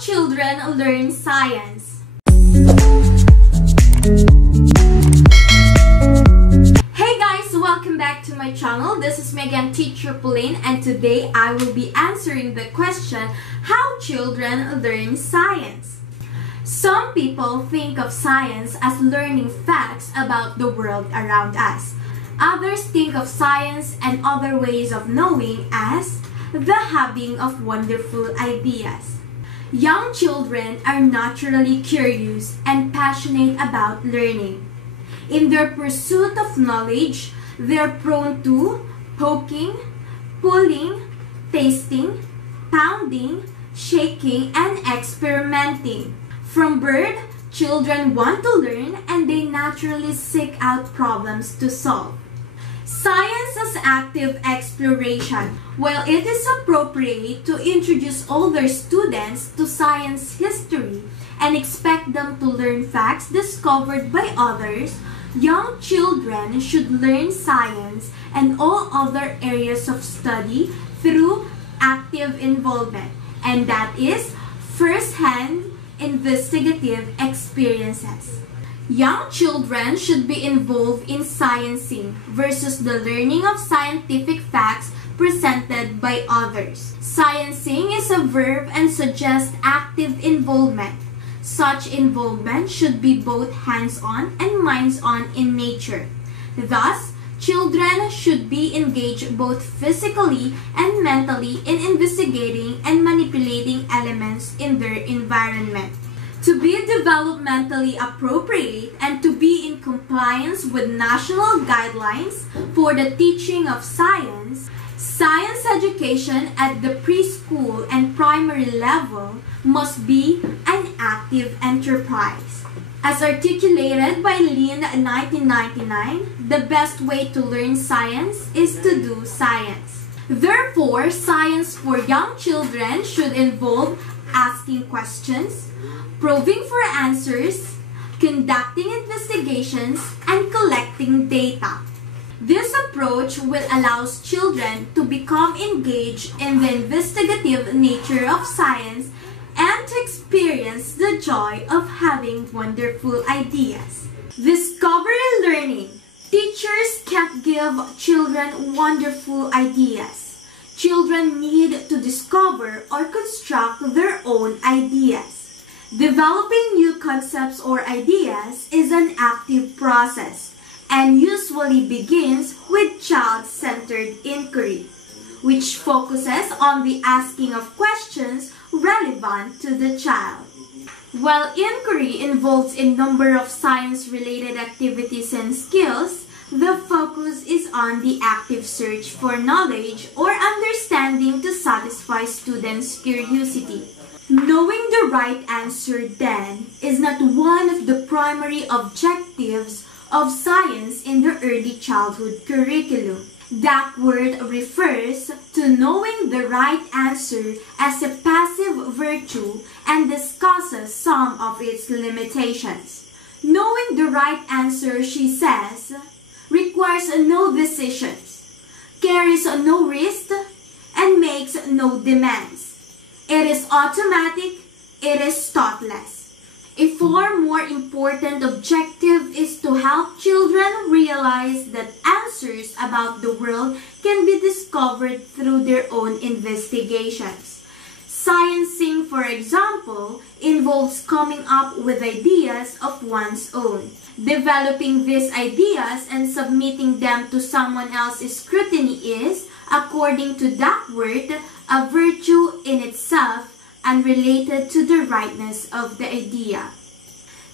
children learn science. Hey guys, welcome back to my channel. This is Megan, Teacher Pauline, and today I will be answering the question, how children learn science. Some people think of science as learning facts about the world around us. Others think of science and other ways of knowing as the having of wonderful ideas. Young children are naturally curious and passionate about learning. In their pursuit of knowledge, they're prone to poking, pulling, tasting, pounding, shaking, and experimenting. From birth, children want to learn and they naturally seek out problems to solve. Science as active exploration. While it is appropriate to introduce older students to science history and expect them to learn facts discovered by others, young children should learn science and all other areas of study through active involvement, and that is first-hand investigative experiences. Young children should be involved in sciencing versus the learning of scientific facts presented by others. Sciencing is a verb and suggests active involvement. Such involvement should be both hands-on and minds-on in nature. Thus, children should be engaged both physically and mentally in investigating and manipulating elements in their environment. To be developmentally appropriate and to be in compliance with national guidelines for the teaching of science, science education at the preschool and primary level must be an active enterprise. As articulated by Lin in 1999, the best way to learn science is to do science. Therefore, science for young children should involve asking questions, probing for answers, conducting investigations, and collecting data. This approach will allow children to become engaged in the investigative nature of science and to experience the joy of having wonderful ideas. Discovery learning. Teachers can't give children wonderful ideas. Children need to discover or construct their own ideas. Developing new concepts or ideas is an active process and usually begins with child-centered inquiry, which focuses on the asking of questions relevant to the child. While inquiry involves a number of science-related activities and skills, the focus is on the active search for knowledge or understanding to satisfy students' curiosity. Knowing the right answer, then, is not one of the primary objectives of science in the early childhood curriculum. That word refers to knowing the right answer as a passive virtue and discusses some of its limitations. Knowing the right answer, she says, requires no decisions, carries no risk, and makes no demands. It is automatic, it is thoughtless. A far more important objective is to help children realize that answers about the world can be discovered through their own investigations. Sciencing, for example, involves coming up with ideas of one's own. Developing these ideas and submitting them to someone else's scrutiny is, according to that word, a virtue in itself and related to the rightness of the idea.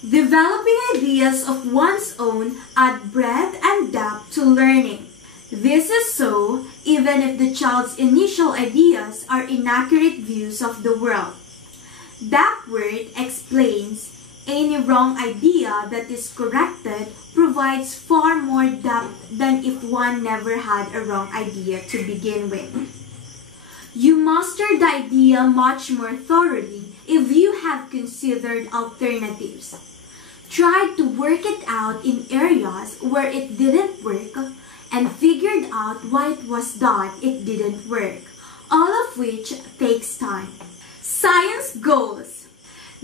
Developing ideas of one's own add breadth and depth to learning. This is so even if the child's initial ideas are inaccurate views of the world. That word explains any wrong idea that is corrected provides far more depth than if one never had a wrong idea to begin with. You master the idea much more thoroughly if you have considered alternatives. Try to work it out in areas where it didn't work and figured out why it was that it didn't work, all of which takes time. Science goals.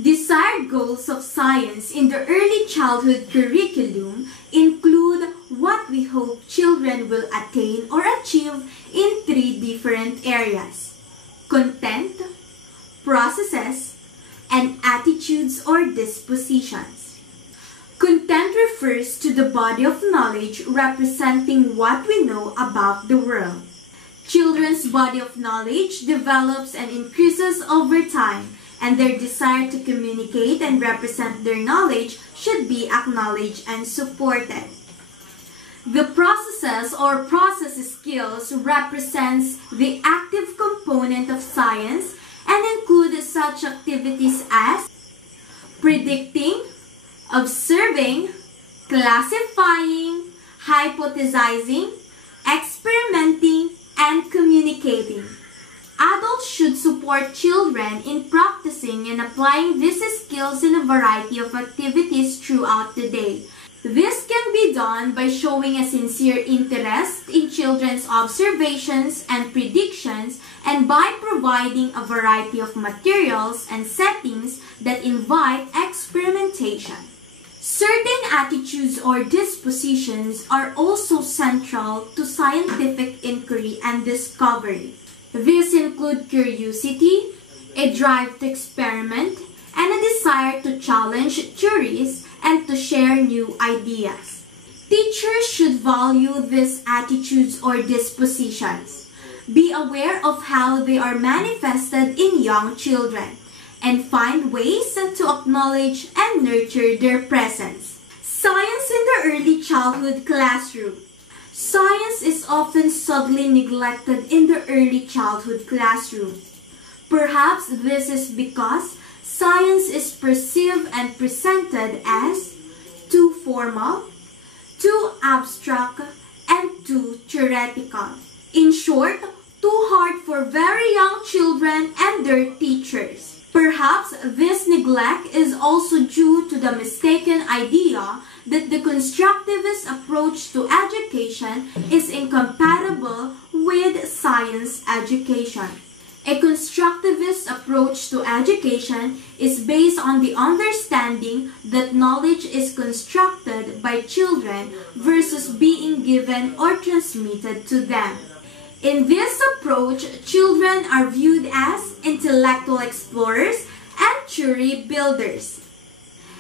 Desired goals of science in the early childhood curriculum include what we hope children will attain or achieve in 3 different areas: content, processes, and attitudes or dispositions. Content refers to the body of knowledge representing what we know about the world. Children's body of knowledge develops and increases over time, and their desire to communicate and represent their knowledge should be acknowledged and supported. The processes or process skills represents the active component of science and include such activities as predicting, observing, classifying, hypothesizing, experimenting, and communicating. Adults should support children in practicing and applying these skills in a variety of activities throughout the day. This can be done by showing a sincere interest in children's observations and predictions and by providing a variety of materials and settings that invite experimentation. Certain attitudes or dispositions are also central to scientific inquiry and discovery. These include curiosity, a drive to experiment, and a desire to challenge theories and to share new ideas. Teachers should value these attitudes or dispositions, be aware of how they are manifested in young children, and find ways to acknowledge and nurture their presence. Science in the early childhood classroom. Science is often subtly neglected in the early childhood classroom. Perhaps this is because science is perceived and presented as too formal, too abstract, and too theoretical. In short, too hard for very young children and their teachers. Perhaps this neglect is also due to the mistaken idea that the constructivist approach to education is incompatible with science education. A constructivist approach to education is based on the understanding that knowledge is constructed by children versus being given or transmitted to them. In this approach, children are viewed as intellectual explorers and theory builders.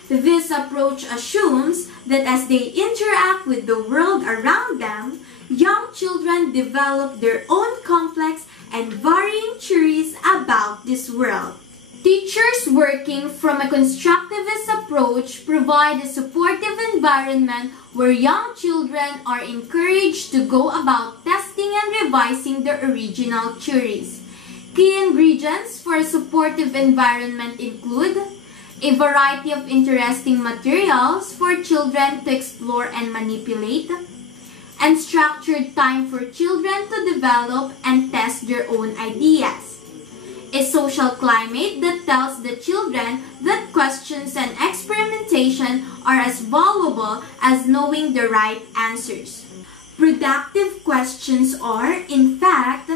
This approach assumes that as they interact with the world around them, young children develop their own complex and varying theories about this world. Teachers working from a constructivist approach provide a supportive environment where young children are encouraged to go about testing and revising their original theories. Key ingredients for a supportive environment include a variety of interesting materials for children to explore and manipulate, and structured time for children to develop and test their own ideas. A social climate that tells the children that questions and experimentation are as valuable as knowing the right answers. Productive questions are, in fact,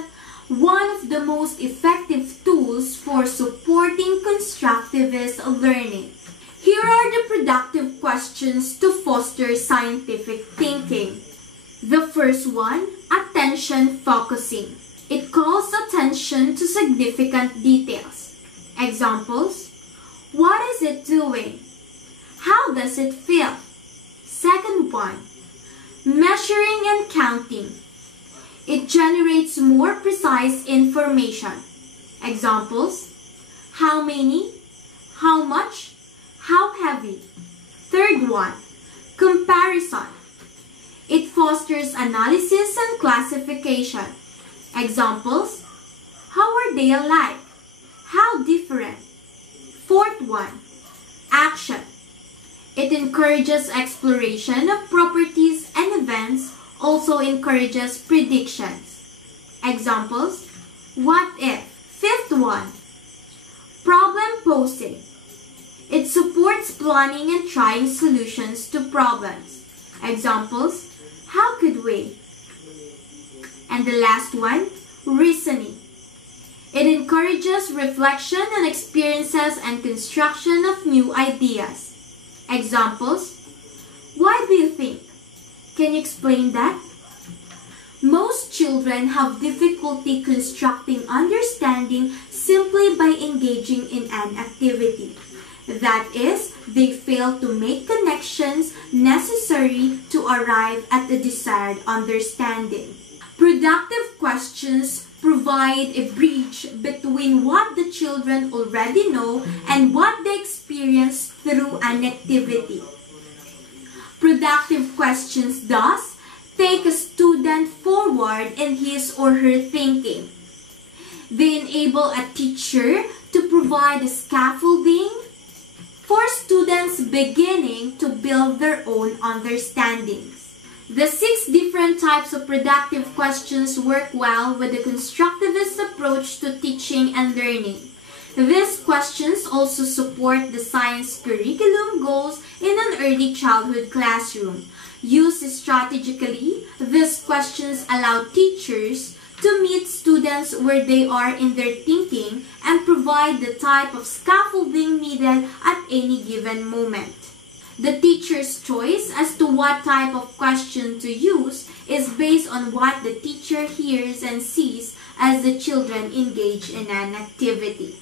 one of the most effective tools for supporting constructivist learning. Here are the productive questions to foster scientific thinking. The first one, attention focusing. It calls attention to significant details. Examples: what is it doing? How does it feel? Second one, measuring and counting. It generates more precise information. Examples: how many? How much? How heavy? Third one, comparison. It fosters analysis and classification. Examples: how are they alike? How different? Fourth one, action. It encourages exploration of properties and events, also encourages predictions. Examples: what if? Fifth one, problem posing. It supports planning and trying solutions to problems. Examples: how could we? And the last one, reasoning. It encourages reflection on experiences and construction of new ideas. Examples: why do you think? Can you explain that? Most children have difficulty constructing understanding simply by engaging in an activity. That is, they fail to make connections necessary to arrive at the desired understanding. Productive questions provide a bridge between what the children already know and what they experience through an activity. Productive questions thus take a student forward in his or her thinking. They enable a teacher to provide a scaffolding for students beginning to build their own understandings. The 6 different types of productive questions work well with the constructivist approach to teaching and learning. These questions also support the science curriculum goals in an early childhood classroom. Used strategically, these questions allow teachers to meet students where they are in their thinking and provide the type of scaffolding needed at any given moment. The teacher's choice as to what type of question to use is based on what the teacher hears and sees as the children engage in an activity.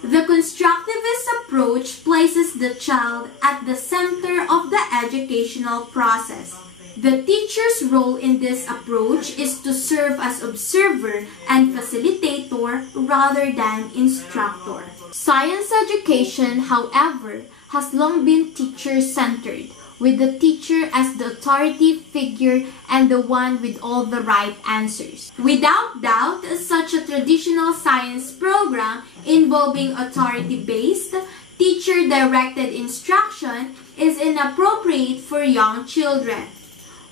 The constructivist approach places the child at the center of the educational process. The teacher's role in this approach is to serve as observer and facilitator rather than instructor. Science education, however, has long been teacher-centered, with the teacher as the authority figure and the one with all the right answers. Without doubt, such a traditional science program involving authority-based, teacher-directed instruction is inappropriate for young children.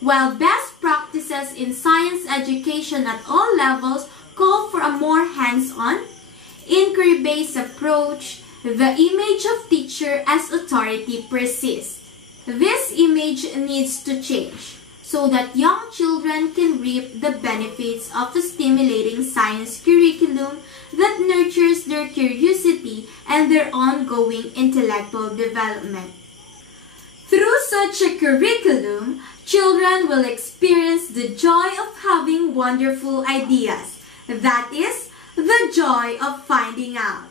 While best practices in science education at all levels call for a more hands-on, inquiry-based approach, the image of teacher as authority persists. This image needs to change so that young children can reap the benefits of a stimulating science curriculum that nurtures their curiosity and their ongoing intellectual development. Through such a curriculum, children will experience the joy of having wonderful ideas. That is, the joy of finding out.